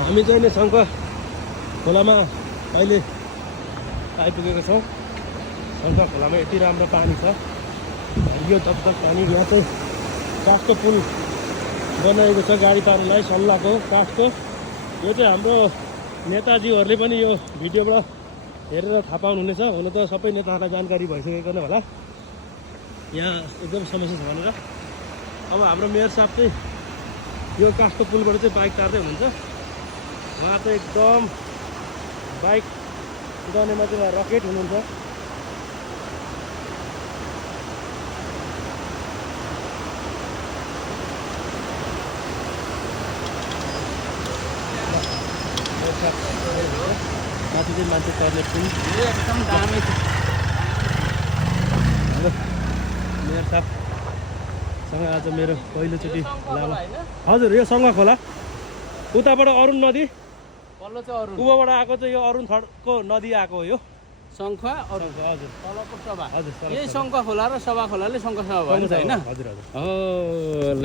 हामी चाहिँ नि शङ्ख खोलामा अहिले आइपुगेको छौँ। शङ्ख खोलामा यति राम्रो पानी छ, यो जगजग पानी। यहाँ चाहिँ काठको पुल बनाएको छ गाडी तार्नलाई, सल्लाहको काठको। यो चाहिँ हाम्रो नेताजीहरूले पनि यो भिडियोबाट हेरेर थाहा पाउनुहुनेछ। हुन त सबै नेताहरूलाई जानकारी भइसकेको नै होला यहाँ एकदम समस्या छ भनेर। अब हाम्रो मेयर साहब चाहिँ यो काठको पुलबाट चाहिँ बाइक तार्दै हुनुहुन्छ। उहाँ चाहिँ एकदम बाइक कुदाउनेमा चाहिँ रकेट हुनुहुन्छ। माथि चाहिँ मान्छे चढ्ने पुल एकदम दामी छ। हेलो मेयर साहबसँग आज मेरो पहिलोचोटि लामो। हजुर यो सङ्घ खोला, उताबाट अरुण नदी, पल्लो चाहिँ अरुण, उँभोबाट आएको चाहिँ यो अरुण थडको नदी आएको हो। यो शङ्ख अरुण, हजुर तलको सभा। हजुर यही शङ्ख खोला र सभा खोलाले शङ्ख सभा भयो नि त होइन? हजुर हजुर। हो ल।